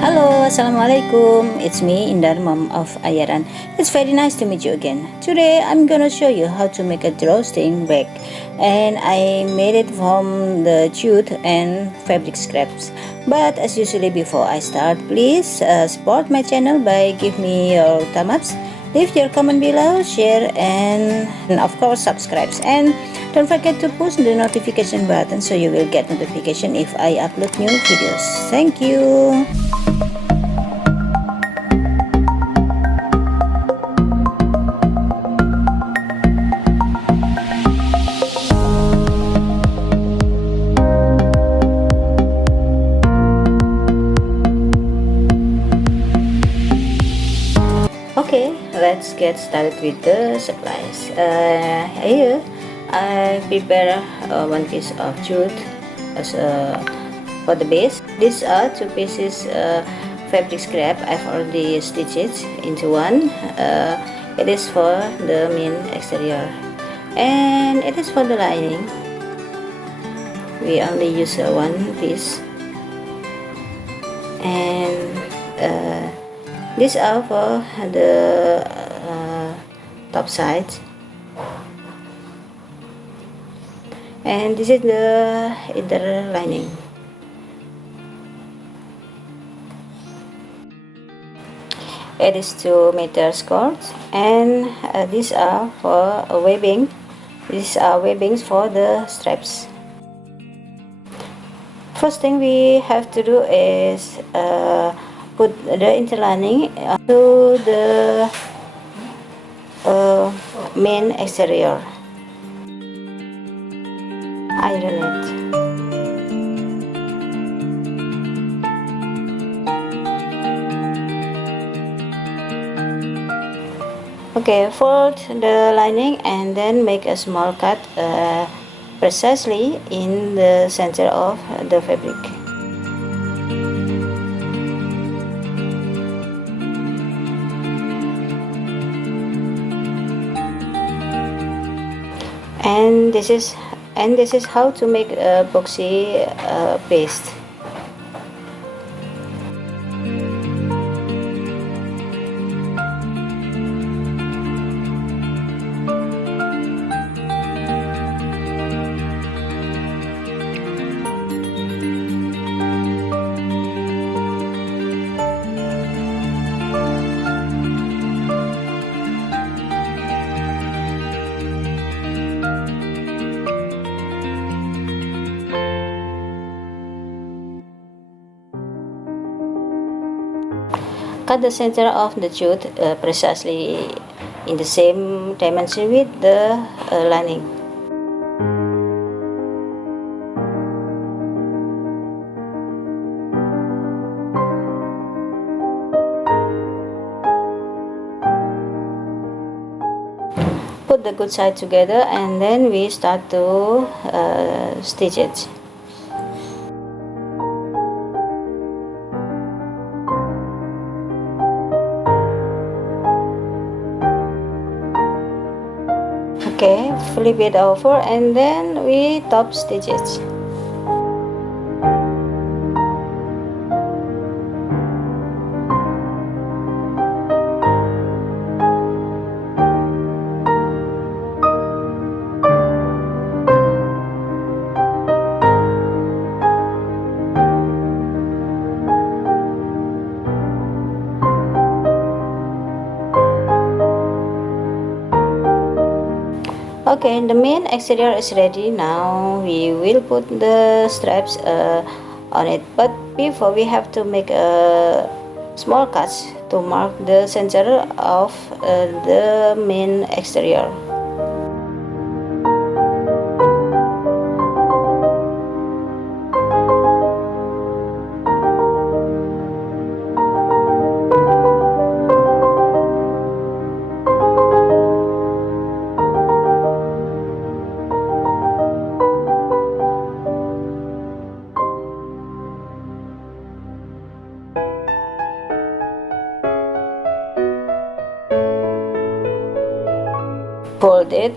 Halo, Assalamualaikum. It's me, Indar, mom of Ayaran. It's very nice to meet you again. Today, I'm gonna show you how to make a drawstring bag, and I made it from the jute and fabric scraps. But as usually, before I start, please support my channel by give me your thumb ups. Leave your comment below, share, and of course subscribe. And don't forget to push the notification button so you will get notification if I upload new videos. Thank you. Okay, let's get started with the supplies. Here I prepare one piece of jute as for the base. These are two pieces fabric scrap. I've already stitched it into one. It is for the main exterior, and it is for the lining. We only use one piece, and these are for the top side, and this is the inner lining. It is 2 meters cord, and these are for webbing. These are webbings for the straps. First thing we have to do is put the interlining to the main exterior. Iron it. Okay, fold the lining and then make a small cut precisely in the center of the fabric. And this is how to make a epoxy paste. Cut the center of the jute precisely in the same dimension with the lining. Put the good side together and then we start to stitch it. Okay, flip it over and then we top stitch it. Okay, the main exterior is ready. Now we will put the straps on it, but before we have to make a small cuts to mark the center of the main exterior. Fold it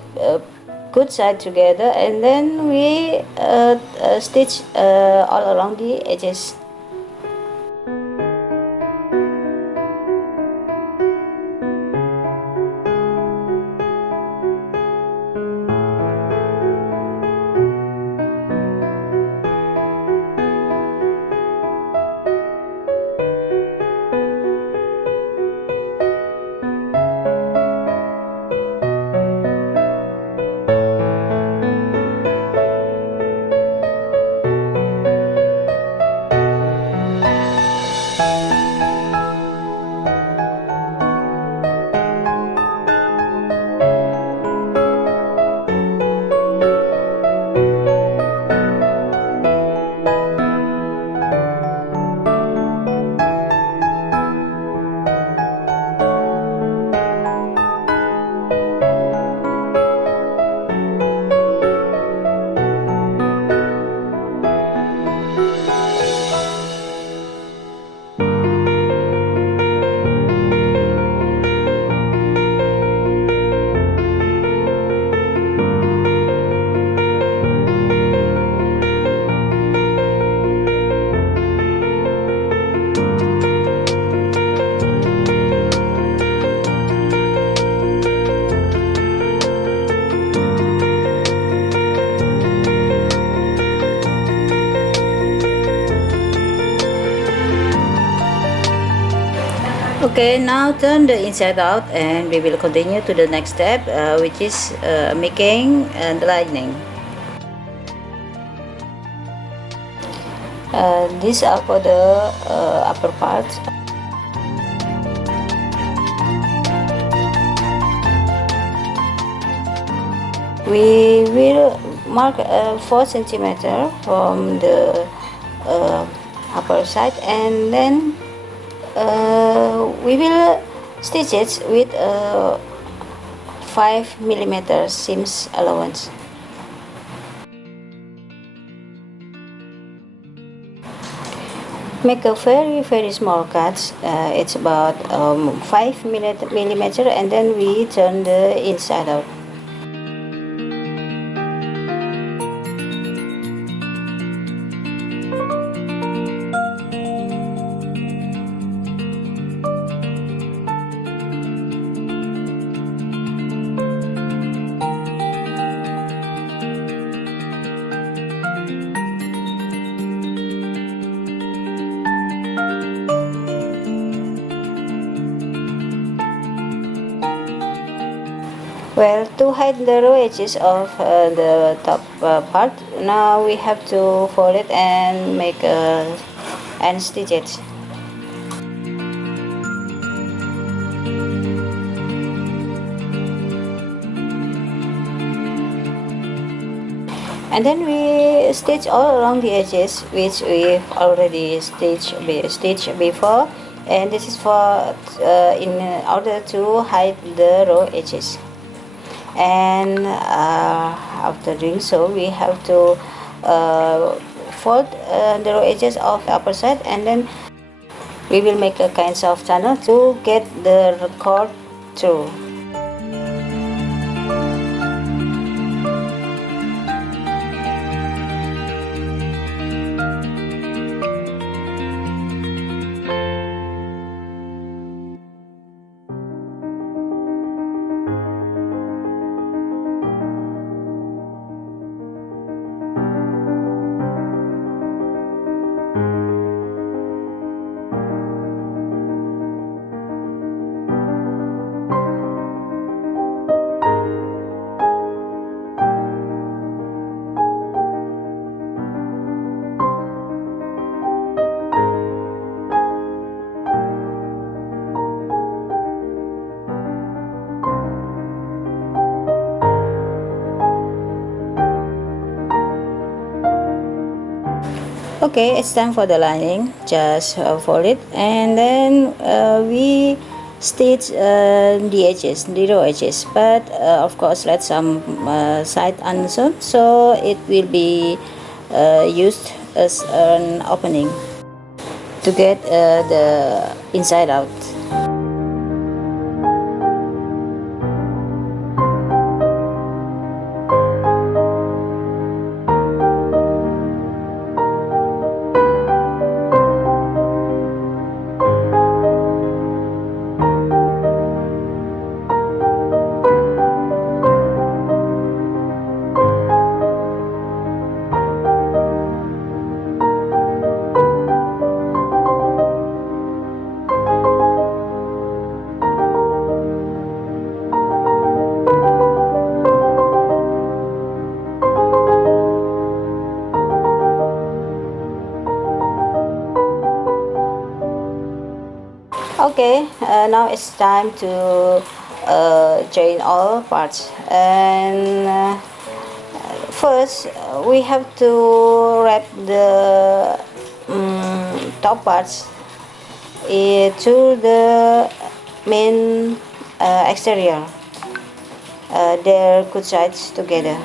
good side together and then we stitch all along the edges. Okay, now turn the inside out and we will continue to the next step, which is making the lining. These are for the upper part. We will mark 4 centimeter from the upper side, and then we will stitch it with 5 millimeter seams allowance. Make a very small cut. It's about 5 millimeter, and then we turn the inside out. Well, to hide the raw edges of the top part, now we have to fold it and make and stitch it. And then we stitch all along the edges, which we've already stitched before, and this is for in order to hide the raw edges. And after doing so, we have to fold the raw edges of the upper side, and then we will make a kind of tunnel to get the cord through. Okay, it's time for the lining. Just fold it, and then we stitch the edges, the raw edges, but of course let some side unsewn, so it will be used as an opening to get the inside out. Okay, now it's time to join all parts, and first we have to wrap the top parts to the main exterior, their good sides together.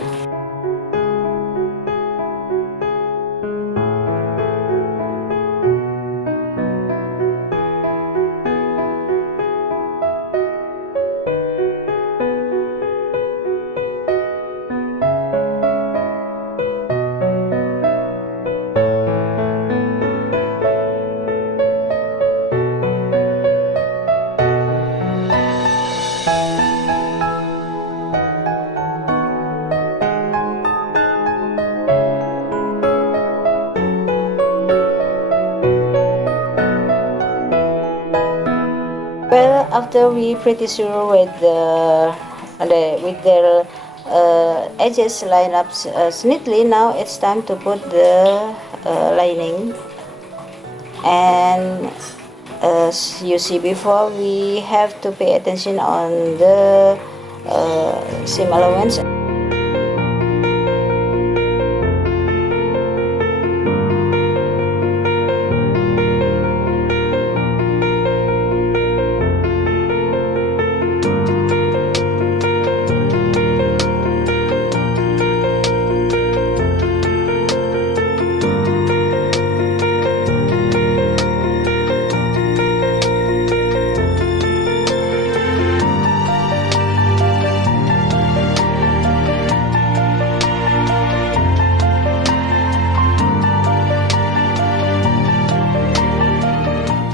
after we pretty sure with their edges line up neatly, now it's time to put the lining. And as you see before, we have to pay attention on the seam allowance.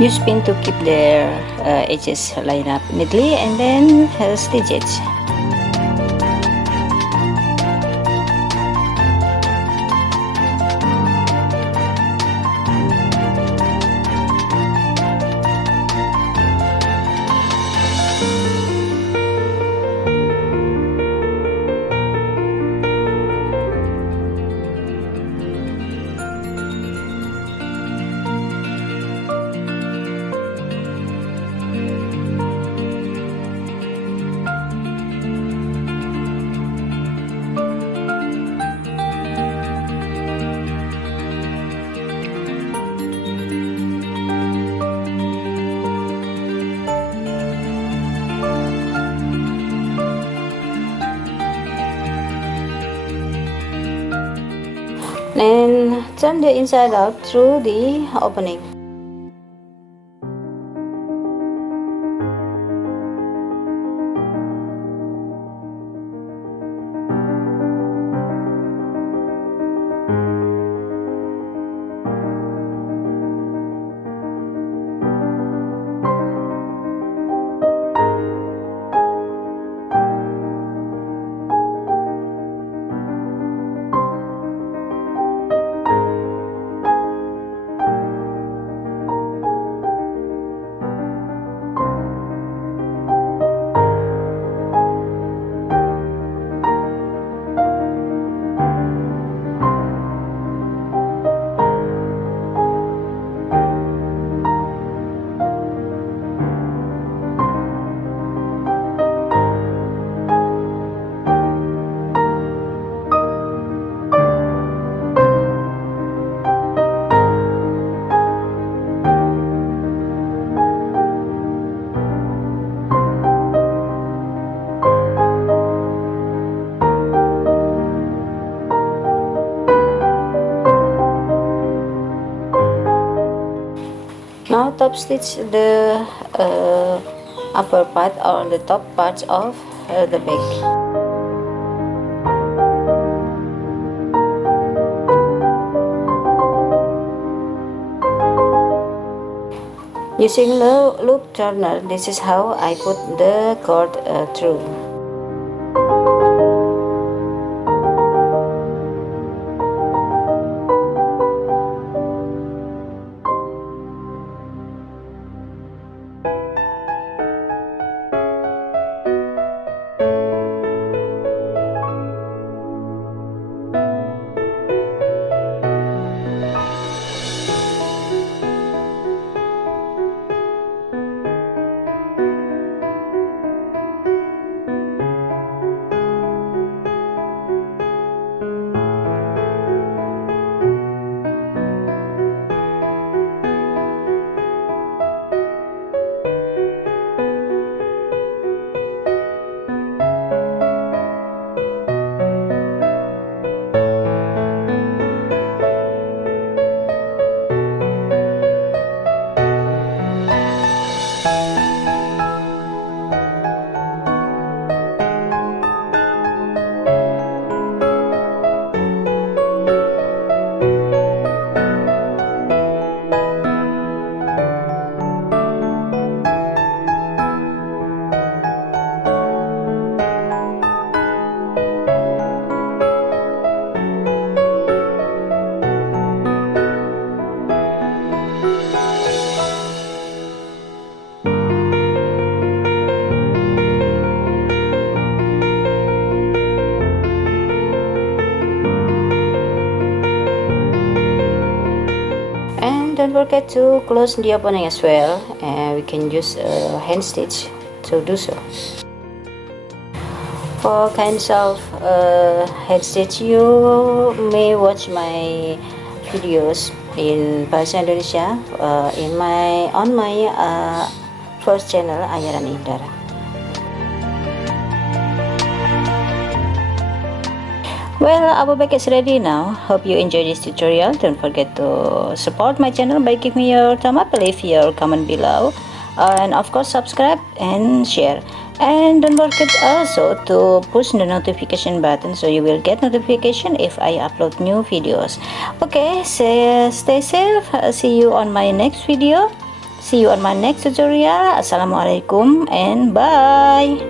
Use pin to keep their edges line up neatly, and then stitch it. Then turn the inside out through the opening. Now top stitch the upper part or the top parts of the bag. Using loop turner, this is how I put the cord through. and don't forget to close the opening as well, and we can use a hand stitch to do so. For kinds of hand stitch, you may watch my videos in bahasa Indonesia on my first channel, Ayaran Indar. Well, our bag is ready now. Hope you enjoy this tutorial. Don't forget to support my channel by giving me your thumb up, leave your comment below, and of course subscribe and share. And don't forget also to push the notification button so you will get notification if I upload new videos. Okay, so stay safe. See you on my next video. See you on my next tutorial. Assalamualaikum and bye.